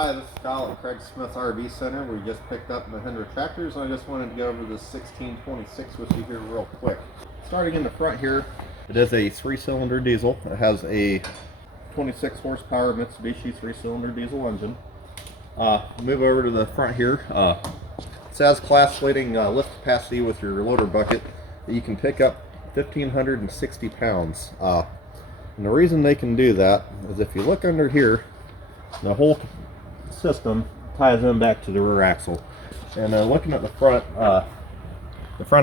Hi, this is Kyle at Craig Smith RV Center. We just picked up Mahindra tractors, and I just wanted to go over this 1626 with you here real quick. Starting in the front here, it is a 3-cylinder diesel. It has a 26 horsepower Mitsubishi 3-cylinder diesel engine. Move over to the front here. It says class slating lift capacity with your loader bucket that you can pick up 1,560 pounds. And the reason they can do that is if you look under here, the whole system ties in back to the rear axle. And looking at the front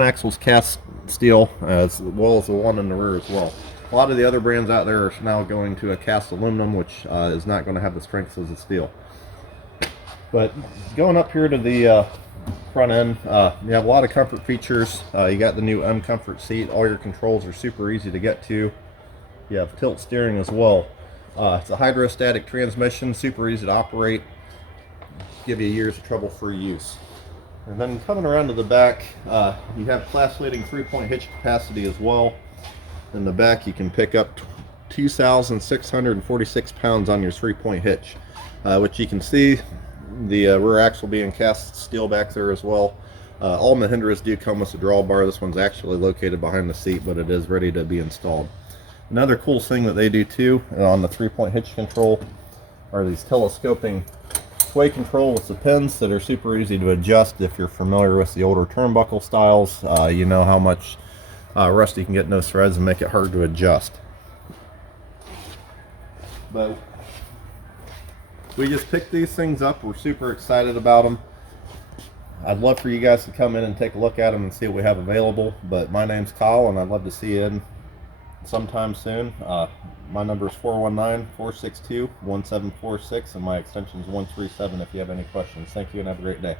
axle's cast steel as well as the one in the rear as well. A lot of the other brands out there are now going to a cast aluminum, which is not going to have the strength as the steel. But going up here to the front end, you have a lot of comfort features. You got the new uncomfort seat. All your controls are super easy to get to. You have tilt steering as well. It's a hydrostatic transmission, super easy to operate, give you years of trouble-free use. And then coming around to the back, you have class-leading 3-point hitch capacity as well. In the back, you can pick up 2,646 pounds on your 3-point hitch, which you can see the rear axle being cast steel back there as well. All Mahindras do come with a drawbar. This one's actually located behind the seat, but it is ready to be installed. Another cool thing that they do too on the 3-point hitch control are these telescoping sway control with the pins that are super easy to adjust. If you're familiar with the older turnbuckle styles, you know how much rust you can get in those threads and make it hard to adjust. But we just picked these things up. We're super excited about them. I'd love for you guys to come in and take a look at them and see what we have available. But my name's Kyle, and I'd love to see you in sometime soon. My number is 419-462-1746, and my extension is 137 if you have any questions. Thank you and have a great day.